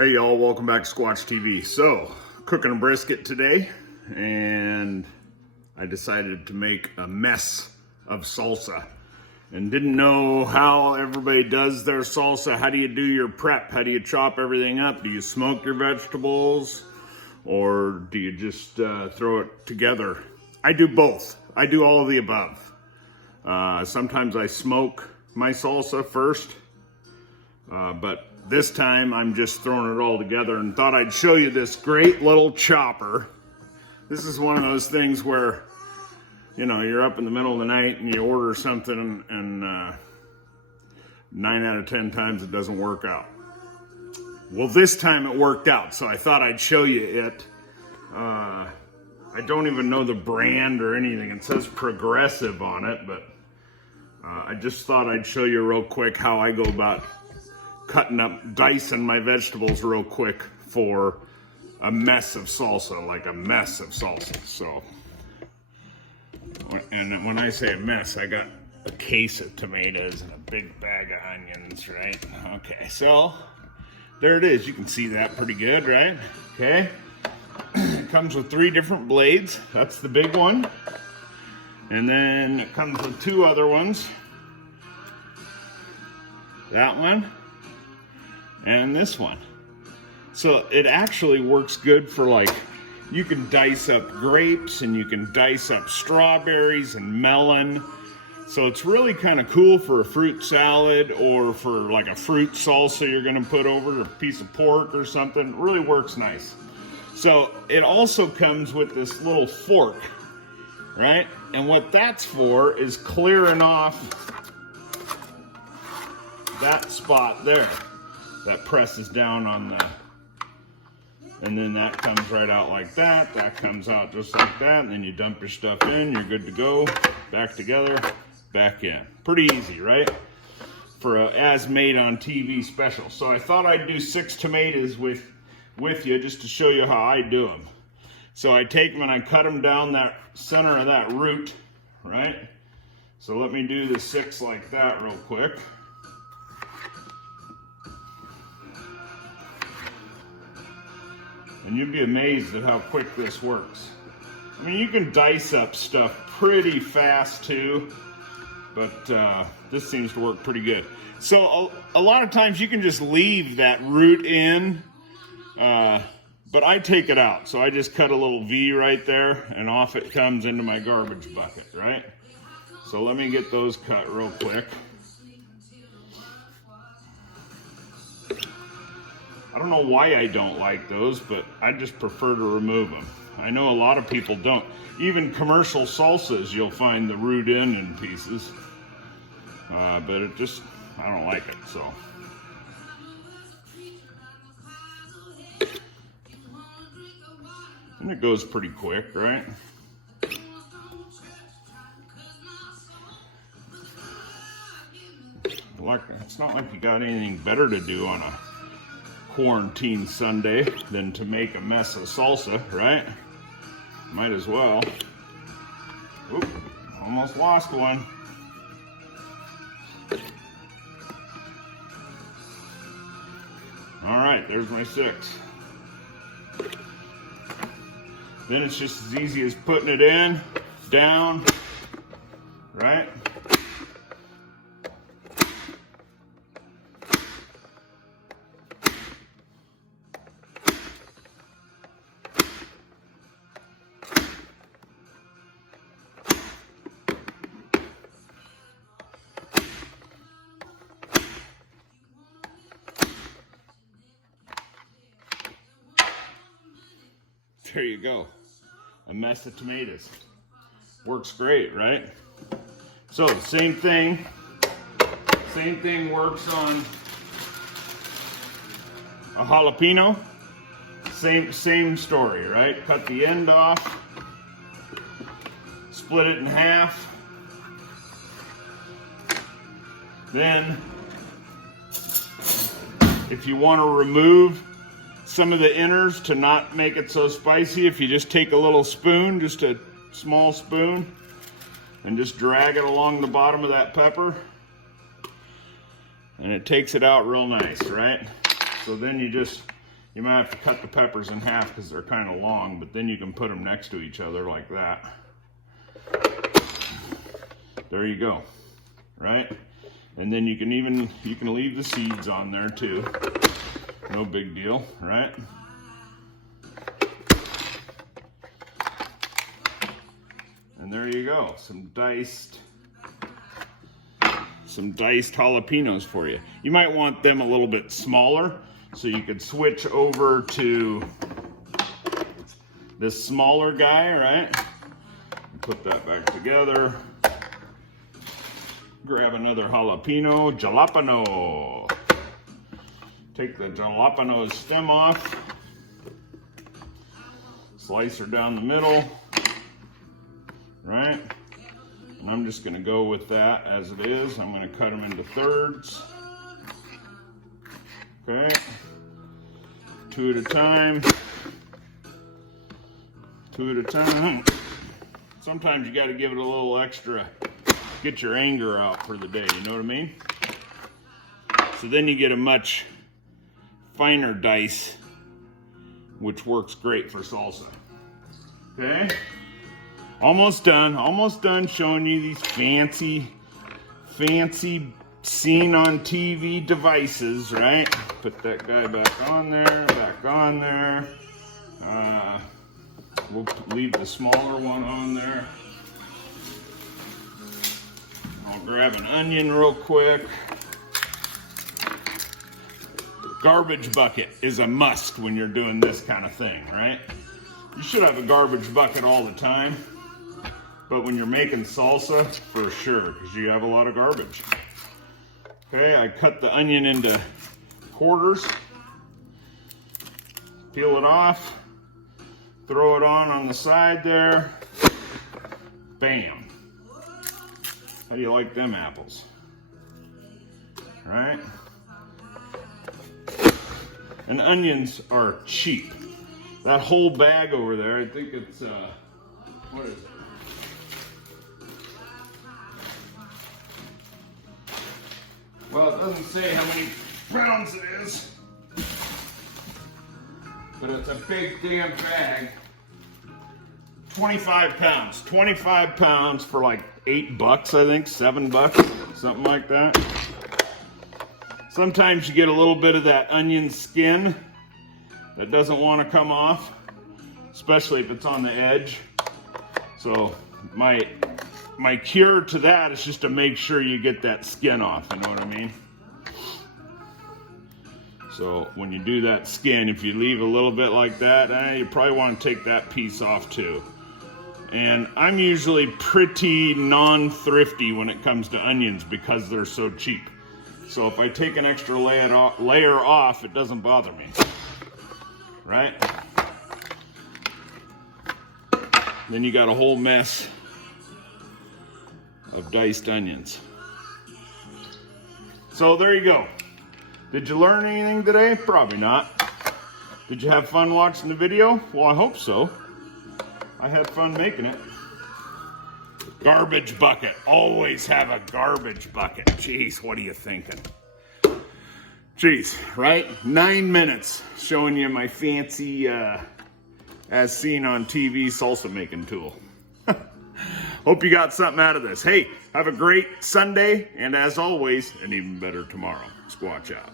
Hey y'all, welcome back to Squatch TV. So, cooking a brisket today, and I decided to make a mess of salsa. And didn't know how everybody does their salsa. How do you do your prep? How do you chop everything up? Do you smoke your vegetables? Or do you just throw it together? I do both. I do all of the above. Sometimes I smoke my salsa first, but this time I'm just throwing it all together and thought I'd show you this great little chopper. This is one of those things where, you know, you're up in the middle of the night and you order something and 9 out of 10 times it doesn't work out. Well, this time it worked out, so I thought I'd show you it. I don't even know the brand or anything. It says Progressive on it, but I just thought I'd show you real quick how I go about dicing my vegetables real quick for a mess of salsa, like a mess of salsa. So, and when I say a mess, I got a case of tomatoes and a big bag of onions, right? Okay, so there it is. You can see that pretty good, right? Okay. It comes with 3 different blades. That's the big one. And then it comes with 2 other ones. That one. And this one. So it actually works good for, like, you can dice up grapes and you can dice up strawberries and melon. So it's really kind of cool for a fruit salad or for like a fruit salsa you're going to put over a piece of pork or something. It really works nice. So it also comes with this little fork, right? And what that's for is clearing off that spot there. That presses down on the, and then that comes right out like that. That comes out just like that, and then you dump your stuff in, you're good to go. Back together, back in. Pretty easy, right? For a as made on TV special. So I thought I'd do 6 tomatoes with you just to show you how I do them. So I take them and I cut them down that center of that root, right? So let me do the 6 like that real quick. And you'd be amazed at how quick this works. I mean, you can dice up stuff pretty fast too, but this seems to work pretty good. So a lot of times you can just leave that root in, but I take it out. So I just cut a little V right there and off it comes into my garbage bucket, right? So let me get those cut real quick. I don't know why I don't like those, but I just prefer to remove them. I know a lot of people don't. Even commercial salsas, you'll find the root in pieces. But it just, I don't like it, so. And it goes pretty quick, right? It's not like you got anything better to do on a quarantine Sunday than to make a mess of salsa, right? Might as well. Oop, almost lost one. All right, there's my 6. Then it's just as easy as putting it in, down, right? There you go. A mess of tomatoes. Works great, right? So the same thing works on a jalapeno. Same story, right? Cut the end off, split it in half. Then, if you want to remove some of the inners to not make it so spicy, if you just take a little spoon, just a small spoon, and just drag it along the bottom of that pepper, and it takes it out real nice, right? So then you just You might have to cut the peppers in half because they're kind of long, but then you can put them next to each other like that. There you go, right? And then you can leave the seeds on there too. No big deal, right? And there you go, some diced jalapenos for you. You might want them a little bit smaller, so you could switch over to this smaller guy, right? Put that back together. Grab another jalapeno. Take the jalapeno stem off. Slice her down the middle, right? And I'm just gonna go with that as it is. I'm gonna cut them into thirds. Okay, 2 at a time. 2 at a time. Sometimes you gotta give it a little extra, get your anger out for the day, you know what I mean? So then you get a much finer dice, which works great for salsa. Okay, almost done showing you these fancy seen on TV devices, right? Put that guy back on there. We'll leave the smaller one on there. I'll grab an onion real quick. Garbage bucket is a must when you're doing this kind of thing, right? You should have a garbage bucket all the time, but when you're making salsa, for sure, because you have a lot of garbage. Okay, I cut the onion into quarters, peel it off, throw it on the side there, bam. How do you like them apples? Right? And onions are cheap. That whole bag over there, I think it's, what is it? Well, it doesn't say how many pounds it is, but it's a big damn bag. 25 pounds. 25 pounds for like $8, I think, $7, something like that. Sometimes you get a little bit of that onion skin that doesn't want to come off, especially if it's on the edge. So my cure to that is just to make sure you get that skin off, you know what I mean? So when you do that skin, if you leave a little bit like that, you probably want to take that piece off too. And I'm usually pretty non-thrifty when it comes to onions because they're so cheap. So if I take an extra layer off, it doesn't bother me, right? Then you got a whole mess of diced onions. So there you go. Did you learn anything today? Probably not. Did you have fun watching the video? Well, I hope so. I had fun making it. Garbage bucket. Always have a garbage bucket. Jeez, what are you thinking? Jeez, right? 9 minutes showing you my fancy, as seen on TV, salsa making tool. Hope you got something out of this. Hey, have a great Sunday, and as always, an even better tomorrow. Squatch out.